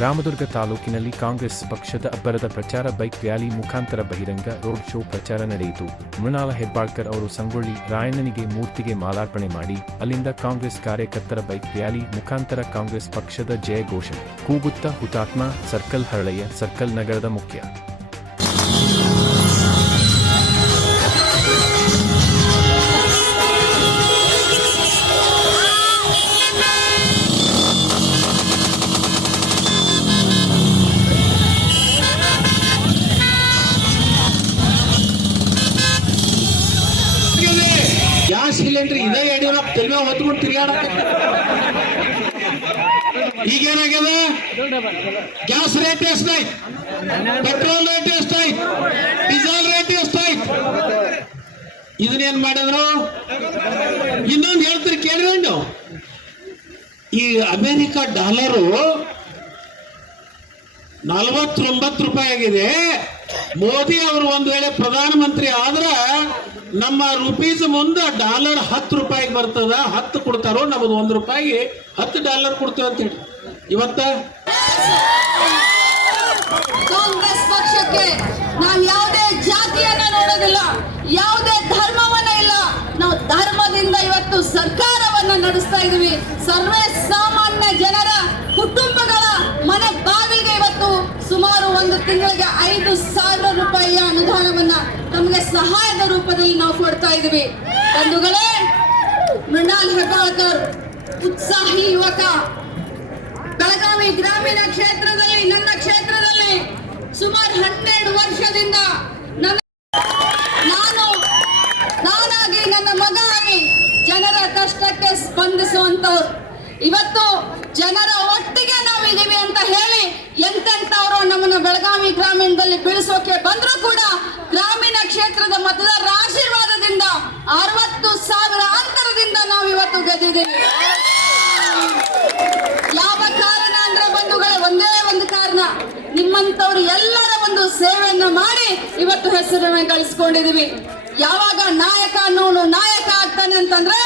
ರಾಮದುರ್ಗ ತಾಲೂಕಿನಲ್ಲಿ ಕಾಂಗ್ರೆಸ್ ಪಕ್ಷದ ಅಬ್ಬರದ ಪ್ರಚಾರ, ಬೈಕ್ ರ್ಯಾಲಿ ಮುಖಾಂತರ ಬಹಿರಂಗ ರೋಡ್ ಶೋ ಪ್ರಚಾರ ನಡೆಯಿತು. ಮೃಣಾಲ ಹೆಬ್ಬಾಳ್ಕರ್ ಅವರು ಸಂಗೊಳ್ಳಿ ರಾಯಣ್ಣನಿಗೆ ಮೂರ್ತಿಗೆ ಮಾಲಾರ್ಪಣೆ ಮಾಡಿ, ಅಲ್ಲಿಂದ ಕಾಂಗ್ರೆಸ್ ಕಾರ್ಯಕರ್ತರ ಬೈಕ್ ರ್ಯಾಲಿ ಮುಖಾಂತರ ಕಾಂಗ್ರೆಸ್ ಪಕ್ಷದ ಜಯ ಘೋಷಣೆ ಕೂಗುತ್ತ ಹುತಾತ್ಮ ಸರ್ಕಲ್ ಹರಳೆಯ ಸರ್ಕಲ್ ನಗರದ ಮುಖ್ಯ. ಗ್ಯಾಸ್ ಸಿಲಿಂಡರ್ ಇದೇ ಯಡಿಯೂರ ತಲೆ ಹೊತ್ಕೊಂಡು ತಿರ್ಗಾಡ ಈಗೇನಾಗ್ಯದ? ಗ್ಯಾಸ್ ರೇಟ್ ಎಷ್ಟಾಯ್ತು? ಪೆಟ್ರೋಲ್ ರೇಟ್ ಎಷ್ಟಾಯ್ತು? ಡೀಸೆಲ್ ರೇಟ್ ಎಷ್ಟಾಯ್ತು? ಇದನ್ನೇನ್ ಮಾಡಿದ್ರು? ಇನ್ನೊಂದು ಹೇಳ್ತೀರಿ ನೀವು ಈ ಅಮೆರಿಕ ಡಾಲರು ನಲವತ್ತೊಂಬತ್ತು ರೂಪಾಯಿ ಆಗಿದೆ. ಮೋದಿ ಅವರು ಒಂದು ವೇಳೆ ಪ್ರಧಾನಮಂತ್ರಿ ಆದ್ರ ನಮ್ಮ ರುಪೀಸ್ ಮುಂದೆ ಡಾಲರ್ ಹತ್ತು ರೂಪಾಯಿಗೆ ಬರ್ತದ, ಹತ್ತು ಕೊಡ್ತಾರೋ ನಮ್ದು ಒಂದು ರೂಪಾಯಿಗೆ ಹತ್ತು ಡಾಲರ್ ಕೊಡ್ತೇವೆ ಅಂತ ಹೇಳಿ. ಇವತ್ತ? ಕಾಂಗ್ರೆಸ್ ಪಕ್ಷಕ್ಕೆ ನಾವು ಯಾವುದೇ ಜಾತಿಯನ್ನ ನೋಡೋದಿಲ್ಲ, ಯಾವುದೇ ಧರ್ಮವನ್ನ ಇಲ್ಲ. ನಾವು ಧರ್ಮದಿಂದ ಇವತ್ತು ಸರ್ಕಾರವನ್ನ ನಡೆಸ್ತಾ ಇದೀವಿ. ಸರ್ವೇ ಸಾಮಾನ್ಯ ಜನರ ಕುಟುಂಬಗಳ ಮನೆ ಬಾಗಿಲಿಗೆ ಇವತ್ತು ಸುಮಾರು ಒಂದು ತಿಂಗಳಿಗೆ ಐದು ಸಾವಿರ ರೂಪಾಯಿಯ ಅನುದಾನವನ್ನ ನಮಗೆ ಸಹಾಯದ ರೂಪದಲ್ಲಿ ನಾವು ಕೊಡ್ತಾ ಇದೀವಿ ಬಂಧುಗಳೇ, ಮೃಣಾಲ್ ಹೆಬ್ಬಾಳ್ಕರ್ ಉತ್ಸಾಹಿ ಯುವಕ. ಬೆಳಗಾವಿ ಗ್ರಾಮೀಣ ಕ್ಷೇತ್ರದಲ್ಲಿ, ನನ್ನ ಕ್ಷೇತ್ರದಲ್ಲಿ ಸುಮಾರು ಹನ್ನೆರಡು ವರ್ಷದಿಂದ ನನ್ನ ನಾನು, ನಾನಾಗಿ ನನ್ನ ಮಗ ಜನರ ಕಷ್ಟಕ್ಕೆ ಸ್ಪಂದಿಸುವಂತವ್ರು. ಇವತ್ತು ಜನರ ಒಟ್ಟಿಗೆ ನಾವು ಇದೀವಿ ಅಂತ ಹೇಳಿ ಎಂತೆಂತವರು ನಮ್ಮನ್ನ ಬೆಳಗಾವಿ ಬಂದರೂ ಬಂದ್ರು ಕೂಡ ಗ್ರಾಮೀಣ ಕ್ಷೇತ್ರದ ಮತದಾರರ ಆಶೀರ್ವಾದದಿಂದ ಅರವತ್ತು ಸಾವಿರ ಅಂತರದಿಂದ ನಾವು ಇವತ್ತು ಗೆದ್ದಿದ್ದೀವಿ. ಯಾವ ಕಾರಣ ಅಂದ್ರೆ ಬಂಧುಗಳ, ಒಂದೇ ಒಂದು ಕಾರಣ. ನಿಮ್ಮಂತವ್ರು ಎಲ್ಲರ ಒಂದು ಸೇವೆಯನ್ನು ಮಾಡಿ ಇವತ್ತು ಹೆಸರನ್ನ ಗಳಿಸ್ಕೊಂಡಿದೀವಿ ಯಾವಾಗ ನಾಯಕ ಅನ್ನೋನು ನಾಯಕ ಆಗ್ತಾನೆ ಅಂತಂದ್ರೆ